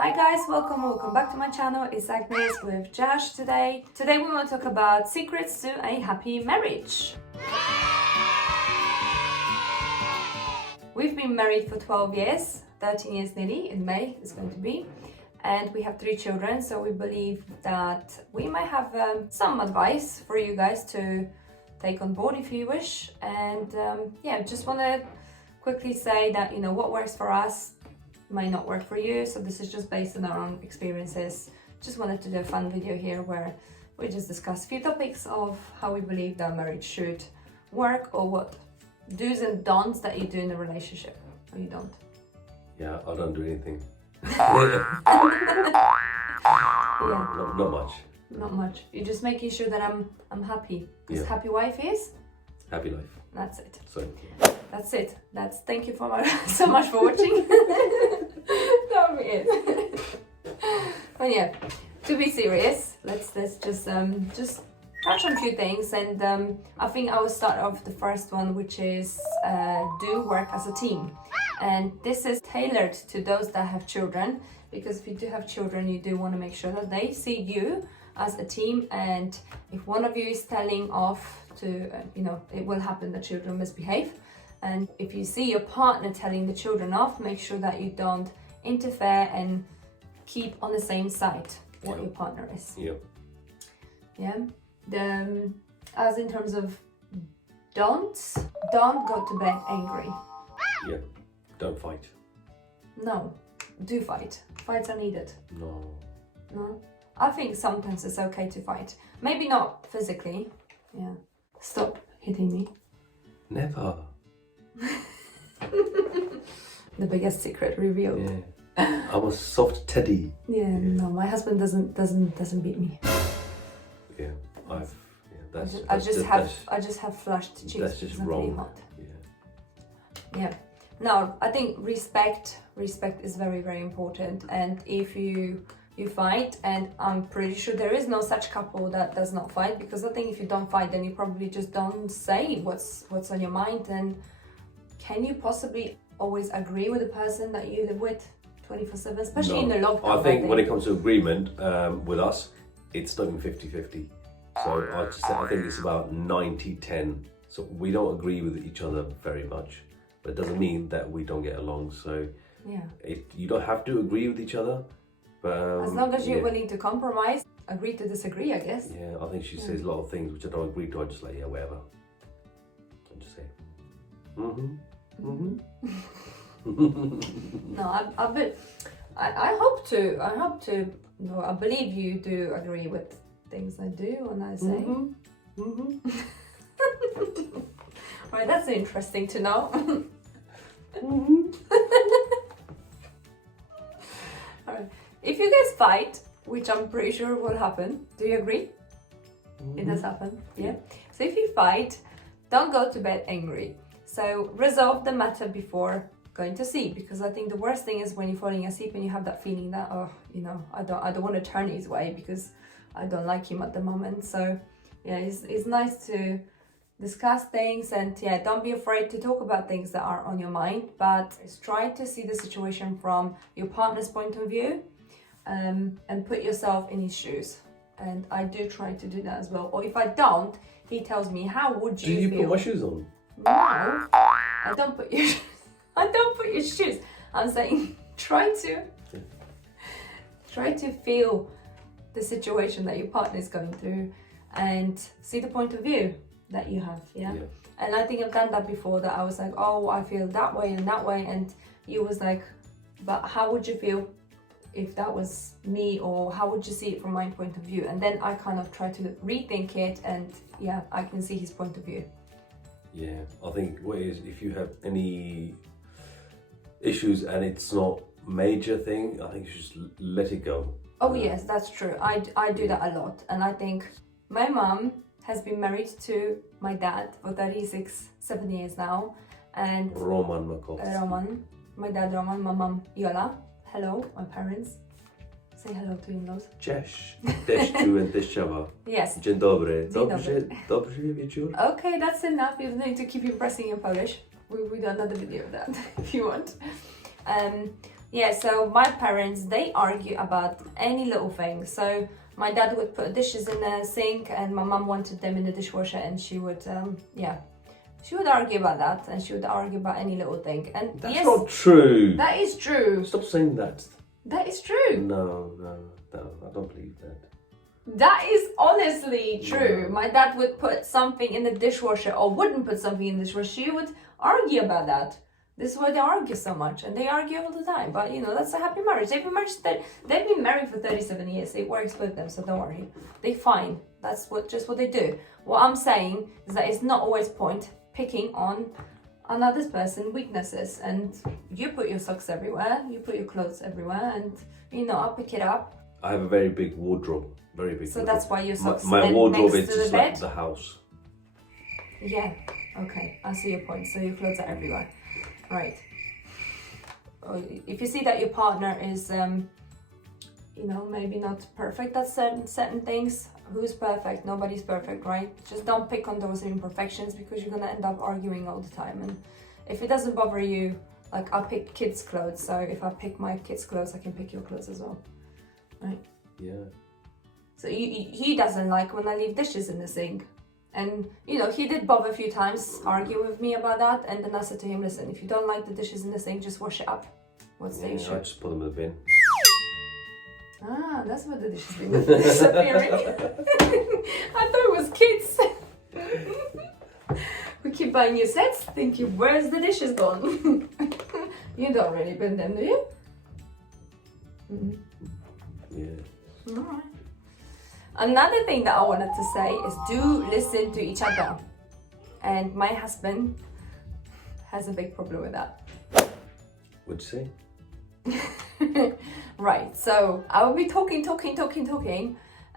Hi guys, welcome back to my channel. It's Agnes with Josh today. Today we want to talk about secrets to a happy marriage. We've been married for 12 years, 13 years nearly, in May it's going to be. And we have 3 children, so we believe that we might have some advice for you guys to take on board if you wish. And just want to quickly say that, you know, what works for us might not work for you, so this is just based on our own experiences. Just wanted to do a fun video here where we just discuss a few topics of how we believe that marriage should work, or what do's and don'ts that you do in a relationship, or you don't. Yeah, I don't do anything. Yeah, Not much. not much. You're just making sure that I'm happy. Because Yeah. happy wife is? Happy life. That's it. So That's it. Thank you so much for watching. That would be it. But yeah, to be serious, let's just touch on a few things, and I think I will start off the first one, which is do work as a team. And this is tailored to those that have children, because if you do have children, you do want to make sure that they see you as a team, and if one of you is telling off to, it will happen that children misbehave. And if you see your partner telling the children off, make sure that you don't interfere and keep on the same side what your partner is. Yeah. As in terms of don'ts, don't go to bed angry. yeah, don't fight. No, do fight. Fights are needed. No? I think sometimes it's okay to fight. Maybe not physically. Yeah. Stop hitting me. Never. The biggest secret revealed. Yeah. I'm a soft teddy. Yeah, no, my husband doesn't beat me. Yeah, I just have flushed cheeks. That's just it's not really wrong. hot. Yeah. Yeah. No, I think respect is very, very important. And if you fight, and I'm pretty sure there is no such couple that does not fight, because I think if you don't fight, then you probably just don't say what's on your mind. And can you possibly always agree with the person that you live with 24/7, especially in the lockdown? I think when it comes to agreement with us, it's not even 50-50. So I think it's about 90-10. So we don't agree with each other very much, but it doesn't mean that we don't get along. So yeah, you don't have to agree with each other, but as long as you're willing to compromise, agree to disagree, I guess. Yeah, I think she says a lot of things which I don't agree to. I just like, yeah, whatever. I just say, No, I hope to. No, I believe you do agree with things I do when I say. Right, that's interesting to know. Alright, if you guys fight, which I'm pretty sure will happen, do you agree? It does happen, yeah. So if you fight, don't go to bed angry. So resolve the matter before going to sleep, because I think the worst thing is when you're falling asleep and you have that feeling that, I don't want to turn his way because I don't like him at the moment. So yeah, it's nice to discuss things, and yeah, don't be afraid to talk about things that are on your mind, but try to see the situation from your partner's point of view, and put yourself in his shoes. And I do try to do that as well. Or if I don't, he tells me, how would you feel? Do you put my shoes on? No, I don't put your shoes. I'm saying try to feel the situation that your partner is going through and see the point of view that you have. Yeah. And I think I've done that before, that I was like, oh, I feel that way, and he was like, but how would you feel if that was me, or how would you see it from my point of view? And then I kind of try to rethink it, and yeah, I can see his point of view. Yeah, I think what is, if you have any issues and it's not major thing, I think you should just let it go. Oh yes, that's true. I do that a lot. And I think my mom has been married to my dad for 7 years now. And Roman, my dad Roman, my mom Jola. Hello, my parents. Say hello to in-laws. Cześć, deszczu and deszczowa. Yes. Dzień dobry. Dzień dobry. Dobry wieczór. Okay, that's enough. You don't need to keep impressing in Polish. We do another video of that if you want. Yeah, so my parents, they argue about any little thing. So my dad would put dishes in the sink and my mum wanted them in the dishwasher, and she would, she would argue about that, and she would argue about any little thing. And That's yes, not true. that is true. Stop saying that. That is true. No, I don't believe that. That is honestly true. My dad would put something in the dishwasher or wouldn't put something in the dishwasher. She would argue about that. This is why they argue so much, and they argue all the time. But you know, that's a happy marriage. They've been married for 37 years. It works with them, so don't worry. They're fine. That's just what they do. What I'm saying is that it's not always point picking on another person's weaknesses. And you put your socks everywhere, you put your clothes everywhere, and you know, I'll pick it up. I have a very big wardrobe. Very big. So wardrobe. that's why your socks My sit wardrobe next is to the just bed? like the house. Yeah, okay, I see your point. So your clothes are everywhere. Right. If you see that your partner is, you know, maybe not perfect at certain things, who's perfect? Nobody's perfect, right? Just don't pick on those imperfections, because you're gonna end up arguing all the time. And if it doesn't bother you, like I pick kids' clothes, so if I pick my kids' clothes, I can pick your clothes as well, right? Yeah. So he doesn't like when I leave dishes in the sink. And, you know, he did bother a few times, argue with me about that. And then I said to him, listen, if you don't like the dishes in the sink, just wash it up. What's the issue? I just put them in the bin. Ah, that's what the dishes bin disappearing. I thought it was kids. We keep buying new sets, thinking, where's the dishes gone? You don't really bin them, do you? Yeah. Alright. Another thing that I wanted to say is do listen to each other. And my husband has a big problem with that. What'd you say? Right, so I will be talking,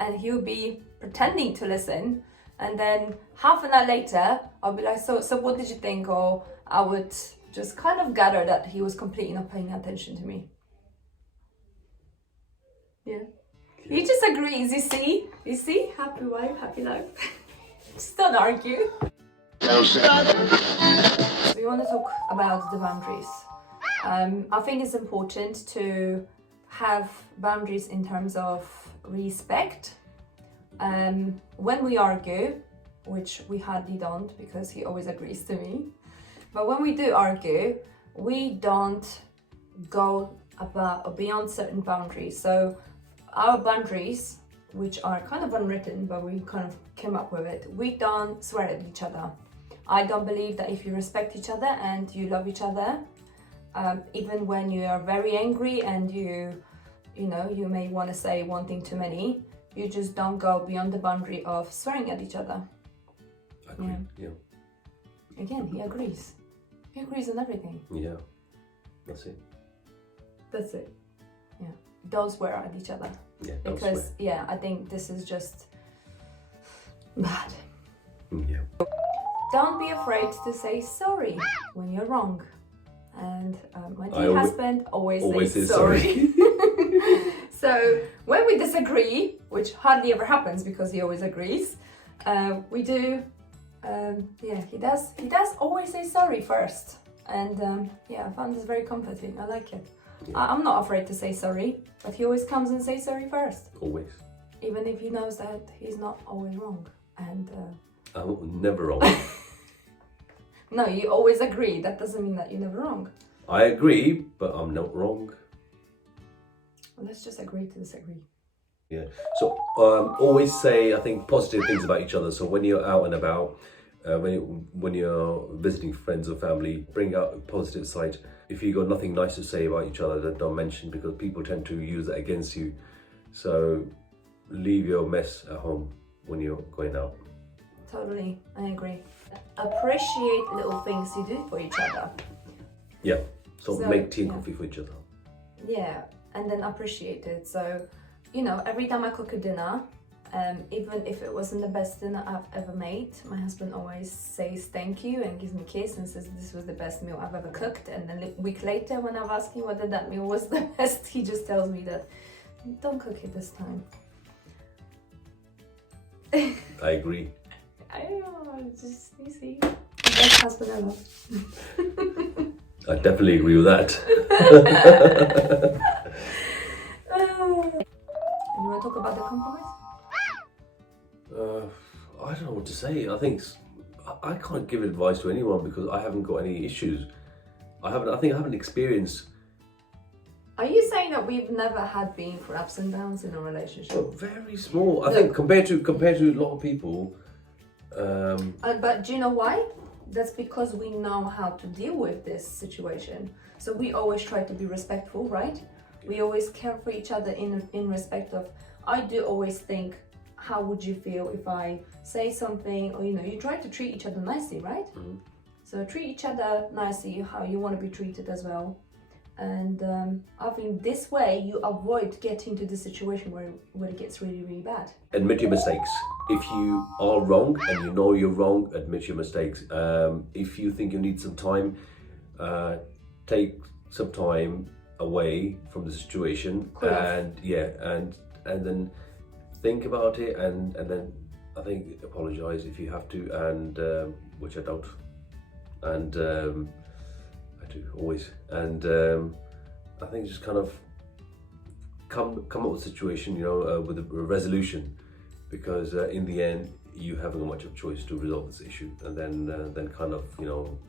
and he will be pretending to listen. And then half an hour later, I'll be like, so what did you think? Or I would just kind of gather that he was completely not paying attention to me. Yeah. He just agrees, you see? Happy wife, happy life. Just don't argue. We want to talk about the boundaries. I think it's important to have boundaries in terms of respect. When we argue, which we hardly don't because he always agrees to me, but when we do argue, we don't go above or beyond certain boundaries. So our boundaries, which are kind of unwritten, but we kind of came up with it, we don't swear at each other. I don't believe that if you respect each other and you love each other, even when you are very angry and you may want to say one thing too many, you just don't go beyond the boundary of swearing at each other. Agree. Yeah. Again, he agrees. He agrees on everything. Yeah. That's it. That's it. Yeah. Don't swear at each other. Yeah. Don't Because, swear. yeah, I think this is just bad. Yeah. Don't be afraid to say sorry when you're wrong. And my dear I husband always always says say sorry. So when we disagree, which hardly ever happens because he always agrees, we do. He does always say sorry first. And I found this very comforting. I like it. Yeah. I'm not afraid to say sorry, but he always comes and says sorry first, Always. even if he knows that he's not always wrong. And I'm never wrong. no, you always agree. That doesn't mean that you're never wrong. I agree, but I'm not wrong. Well, let's just agree to disagree. Yeah. So always say, I think, positive things about each other. So when you're out and about, when you're visiting friends or family, bring out a positive side. If you got nothing nice to say about each other, then don't mention, because people tend to use that against you. So leave your mess at home when you're going out. Totally, I agree. Appreciate little things you do for each other. Yeah. So make tea and yeah. coffee for each other. Yeah, and then appreciate it. So, every time I cook a dinner, even if it wasn't the best dinner I've ever made, my husband always says thank you and gives me a kiss and says this was the best meal I've ever cooked. And then a week later, when I've asked him whether that meal was the best, he just tells me that don't cook it this time. I agree. I don't know, just, you see, best husband ever. I definitely agree with that. You want to talk about the compromise? I don't know what to say. I think I can't give advice to anyone because I haven't got any issues. I haven't experienced. Are you saying that we've never had been for ups and downs in a relationship? Well, very small. I think compared to a lot of people. But do you know why? That's because we know how to deal with this situation. So we always try to be respectful, right? We always care for each other in respect of. I do always think, how would you feel if I say something, or you try to treat each other nicely, right? Mm-hmm. So treat each other nicely, how you want to be treated as well. And I think this way you avoid getting to the situation where it gets really, really bad. Admit your mistakes. If you are wrong and you know you're wrong, admit your mistakes. If you think you need some time, take some time away from the situation, and then think about it, and then I think apologize if you have to, and which I don't, and I do always, and I think just kind of come up with a situation, with a resolution, because in the end you haven't got much of a choice to resolve this issue, and then kind of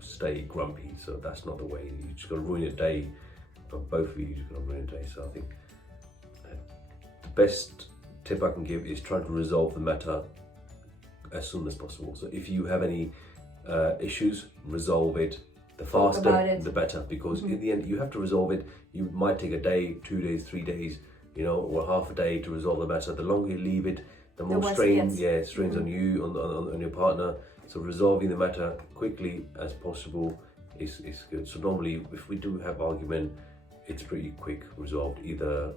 stay grumpy. So that's not the way. You just got to ruin a day for both of you. You just got to ruin a day. So I think the best tip I can give is try to resolve the matter as soon as possible. So if you have any issues, resolve it. The faster, the better, because in the end you have to resolve it. You might take a day, 2 days, 3 days, or half a day to resolve the matter. The longer you leave it, the more strains on you, on your partner. So resolving the matter quickly as possible is good. So normally, if we do have argument, it's pretty quick resolved. Either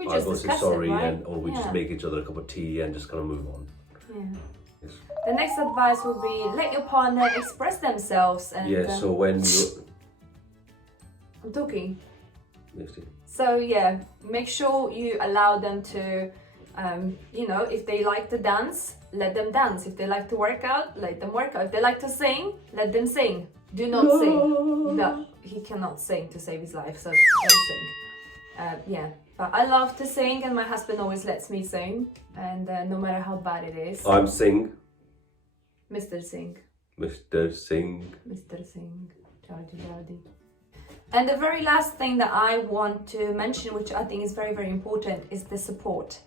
I go say sorry, right? or we just make each other a cup of tea and just kind of move on. Yeah. Yes. The next advice would be let your partner express themselves. And, so when you're... I'm talking. Yes, dear. So make sure you allow them to, if they like to dance, let them dance. If they like to work out, let them work out. If they like to sing, let them sing. Do not sing. No, he cannot sing to save his life, so don't sing. But I love to sing, and my husband always lets me sing, and no matter how bad it is. I'm Sing. Mr. Singh. Mr. Singh. Mr. Singh. Charlie. And the very last thing that I want to mention, which I think is very, very important, is the support.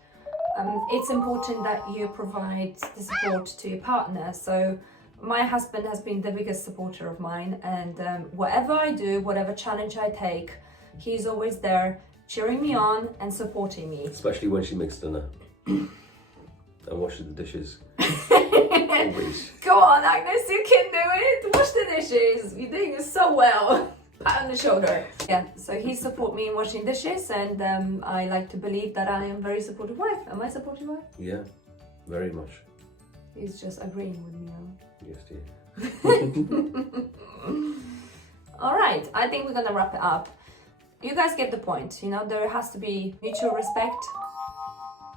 It's important that you provide the support to your partner. So my husband has been the biggest supporter of mine, and whatever I do, whatever challenge I take, he's always there cheering me on and supporting me. Especially when she makes dinner and washes the dishes. Always. Go on, Agnes, you can do it. Wash the dishes. You're doing it so well. Pat on the shoulder. So he support me in washing dishes, and I like to believe that I am a very supportive wife. Am I a supportive wife? Yeah, very much. He's just agreeing with me now. Yes, dear. All right, I think we're gonna wrap it up. You guys get the point. There has to be mutual respect,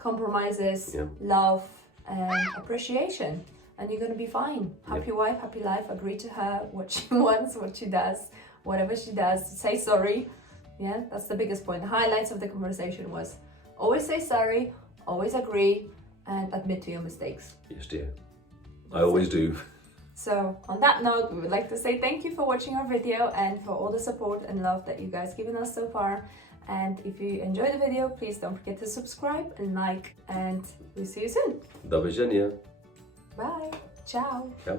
compromises, love, and appreciation, and you're gonna be fine. Happy wife, happy life. Agree to her what she wants, what she does, whatever she does. Say sorry. That's the biggest point. The highlights of the conversation was always say sorry, always agree, and admit to your mistakes. Yes, dear. I always do. So on that note, we would like to say thank you for watching our video and for all the support and love that you guys given us so far. And if you enjoyed the video, please don't forget to subscribe and like, and we'll see you soon. Do widzenia. Bye. Ciao. Ciao.